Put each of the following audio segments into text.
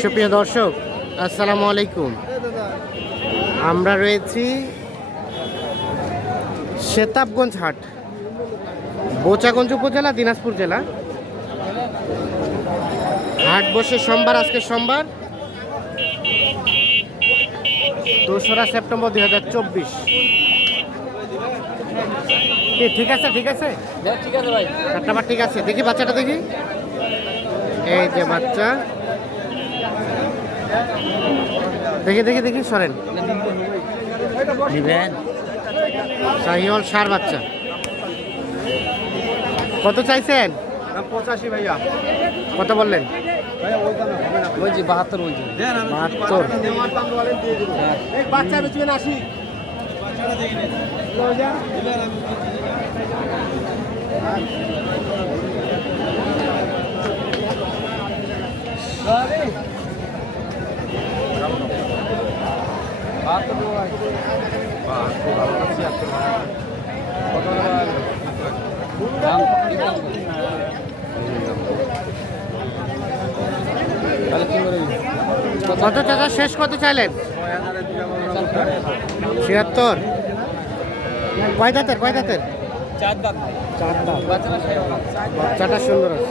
সুপ্রিয় দর্শক আসসালামু আলাইকুম। আমরা রয়েছি শেতাবগঞ্জ হাট বোচাগঞ্জ উপজেলা দিনাজপুর জেলা। হাট বসে সোমবার আজকে সোমবার দোসরা সেপ্টেম্বর দুই হাজার চব্বিশ। ঠিক আছে ঠিক আছে? ঠিক আছে ভাই। ঠিক আছে দেখি বাচ্চাটা দেখি। এই যে বাচ্চা। দেখি দেখি দেখি সরেন। শাহিওয়াল সার বাচ্চা। কত চাইছেন? পঁচাশি ভাইয়া। কত বললেন? বলছি বাহাত্তর বলছি বাহাত্তর। বলেন দিয়ে দেবো এই বাচ্চা বেচবেন আশি কত টাকা শেষ কত চাইলেন? ছিয়াত্তর। কয় দাঁতের কয় দাঁতের চার দাঁত। চার দাঁত বাচ্চাটা সুন্দর আছে।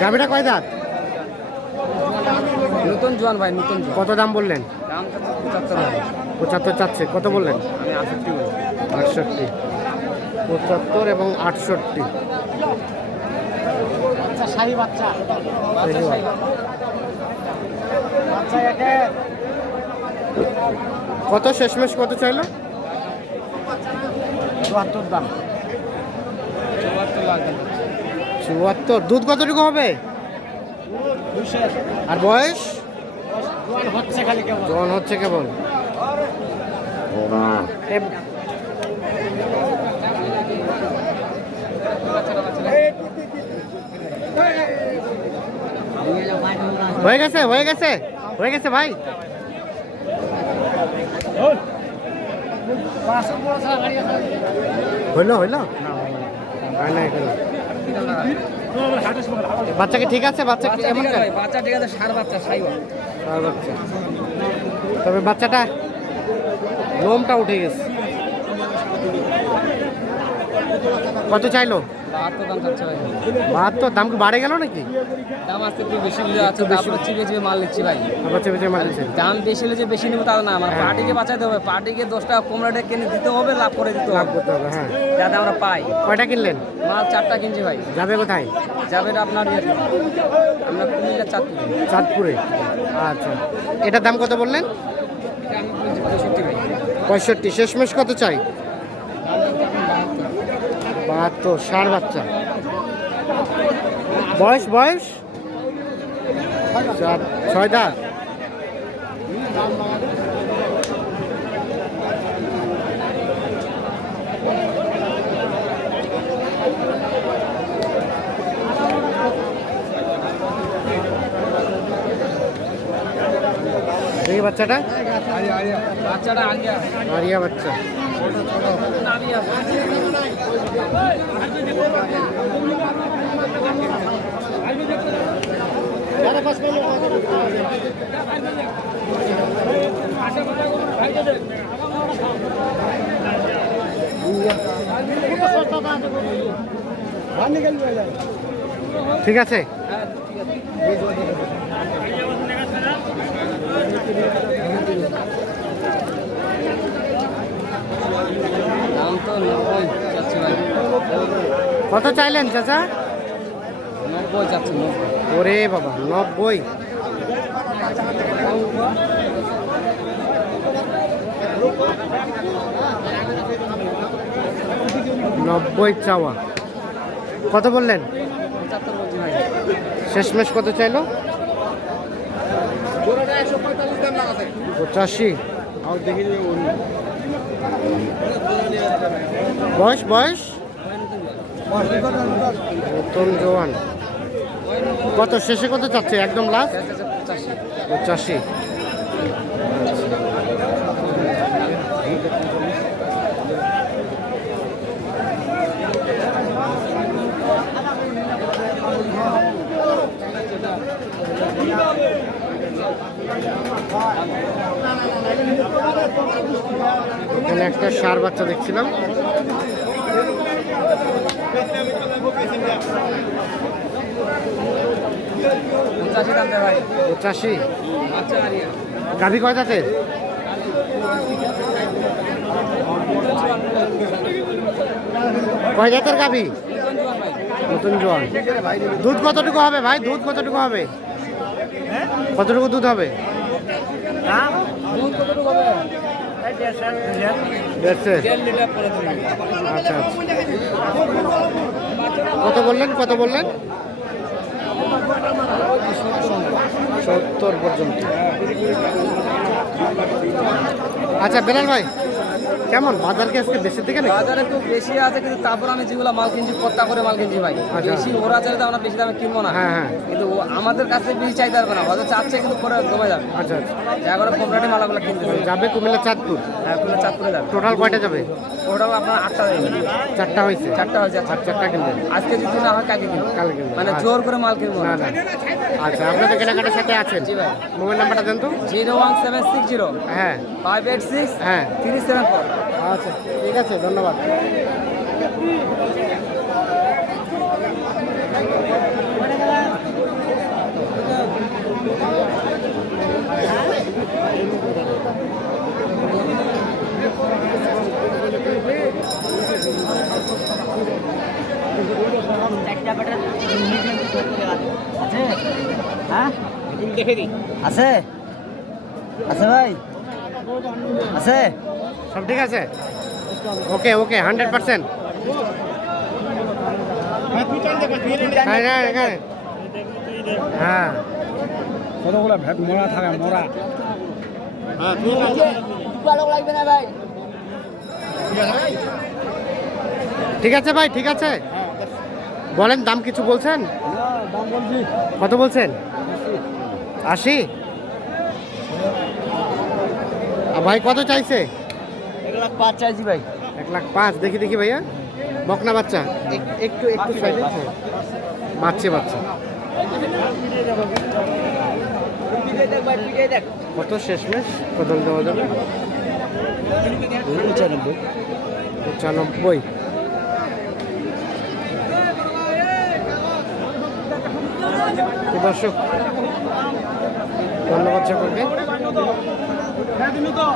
গাভীটা কয় দাঁত? নতুন জোয়ান ভাই নতুন কত দাম বললেন? পঁচাত্তর চাচ্ছে কত বললেন? আটষট্টি আটষট্টি। পঁচাত্তর এবং আটষট্টি। কত শেষমেশ কত চাইলো? চুয়াত্তর দাম। চুয়াত্তর লাখ দাম। চুয়াত্তর দুধ কতটুকু হবে? আর বয়স? হচ্ছে খালি কেমন জন হচ্ছে কেবল। হয়ে গেছে হয়ে গেছে হয়ে গেছে ভাই। হইল হইল? হয় না এখনও। বাচ্চা ঠিক আছে বাচ্চা এমন? বাচ্চা ঠিক আছে সার বাচ্চা সাইওয়াল সার বাচ্চা তবে বাচ্চাটা লোমটা উঠে গেছে কত চাইলো? বাহাত্তর দাম কি বাড়ে গেল নাকি? দাম আসতে একটু বেশি বুঝে যাচ্ছে তারপরে চিপে চিপে মাল নিচ্ছি ভাই। আবার চেপে চেপে মারছে দাম বেশি হলে যে বেশি নেব তা না আমার হ্যাঁ। পার্টিকে বাঁচাতে হবে পার্টিকে দশ টাকা কম রেটে কিনে দিতে হবে লাভ করে দিতে লাভ করতে হবে হ্যাঁ। যাতে আমরা পাই। কয়টা কিনলেন? মাল চারটা কিনছি ভাই। যাবে কোথায়? যাবে আপনার আমরা কুমিল্লা চারটে চাঁদপুরে। আচ্ছা। এটার দাম কত বললেন? পঁয়ষট্টি। শেষমেশ কত চাই? বাহাত্তর ষাট বাচ্চা। বয়স বয়স? ছয় দাঁত। দেখি বাচ্চাটা? বাচ্চাটা আগে মারিয়া বাচ্চা। ঠিক আছে। কত চাইলেন চাচা? নব্বই চাচ্ছি ওরে বাবা নব্বই। নব্বই চাওয়া। কত বললেন? শেষমেশ কত চাইলো? পঁচাশি। বয়স বয়স? নতুন জোয়ান। কত, শেষে কত চাচ্ছে? একদম লাস্ট পঁচাশি। এখানে একটা সার বাচ্চা দেখছিলাম। পঁচাশি গাভী কয় জাতের কয় জাতের গাভী? নতুন জোয়ান। দুধ কতটুকু হবে ভাই? দুধ কতটুকু হবে? কতটুকু দুধ হবে? আচ্ছা আচ্ছা। কত বললেন? কত বললেন? সত্তর পর্যন্ত। আচ্ছা বেলাল ভাই কেমন? বাজার কি আজকে বেশি থেকে নাকি? বাজারে একটু বেশি আছে কিন্তু তারপর আমি যেগুলো মাল কিনছি পত্তা করে মাল কিনছি ভাই। আচ্ছা। বেশি ওরা চাইলে তো আমরা বেশি দামে কিনবো না। হ্যাঁ, হ্যাঁ। কিন্তু আমাদের কাছে বেশি চাইতে পারবে না। হয়তো চাচ্ছে কিন্তু পরে কমে যাবে। আচ্ছা আচ্ছা। যা করে কোমরাটি মালাগুলো কিনতে যাবে কুমিল্লা চাঁদপুর? হ্যাঁ চাপ করে যাবে। টোটাল কয়টা যাবে? ওটা আপনার আটটা যাবে। চারটা হয়েছে? চারটা হয়েছে আর চারটা কিনবেন? আজকে যদি না হয় কালকে কিনবো। কাল কিনবেন। মানে আচ্ছা। জোর করে মাল কিনবো। না না। আচ্ছা আপনাদের কেনাকাটার সাথে আছেন? জি ভাই। মোবাইল নাম্বারটা দেন তো। Zero one seven six zero. হ্যাঁ। ফাইভ এইট সিক্স হ্যাঁ। Three seven four. আচ্ছা ঠিক আছে ধন্যবাদ। দেখে দিই আছে? আছে ভাই? আছে? সব ঠিক আছে? Okay okay hundred percent. হ্যাঁ। কতগুলো ভেট মরা থাকে লাগবে না ভাই ঠিক আছে ভাই ঠিক আছে। বলেন দাম কিছু বলছেন? কত বলছেন? আশি আর ভাই কত চাইছে? এক লাখ পাঁচ চাইছি ভাই। এক লাখ পাঁচ দেখি দেখি ভাইয়া। বকনা বাচ্চা। এক- একটু একটু সাইডে বাচ্চা বাচ্চা। কত শেষমেশ? কত দেওয়া যাবে। পঁচানব্বই। পঁচানব্বই। দর্শক ধন্যবাদ সকলকে। দিনও তো হ্যাঁ দিনও তো